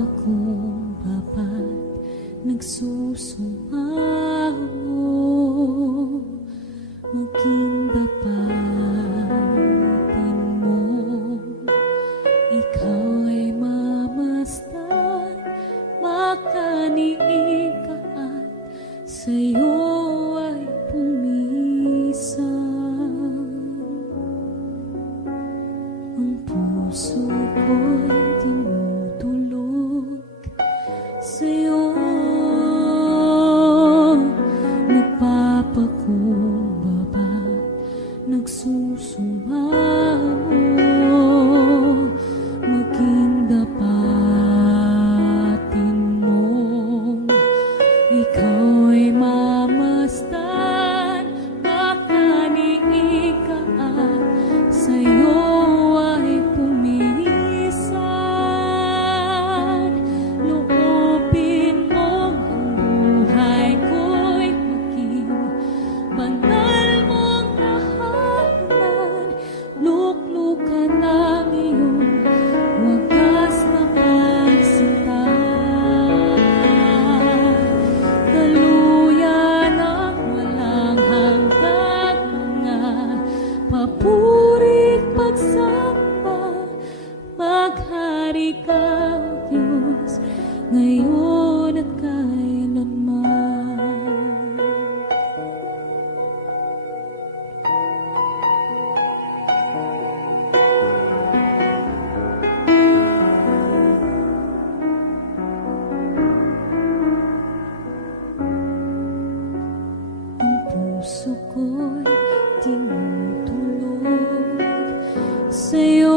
nagpapakumbaba, nagsusumaho, maging dapatin mo. Ikaw ay mamasdan, makaniika at sa'yo ay pumisan. Ang puso ko'y tinutulog sa'yo, nagpapakumbaba, nagsusumaho, maging dapatin mo. Ikaw ay mamasdan, makaniika at sa'yo ay pumisan. Loobin mo ang buhay ko'y maging banal mong tahanan. Luklukan ng iyong wagas na pagsinta, daluyan ang walang hanggang mga papurit pagsamba. Maghari ka, O Diyos, ngayon at kailanman. Ang puso ko'y tinutulog sa'yo,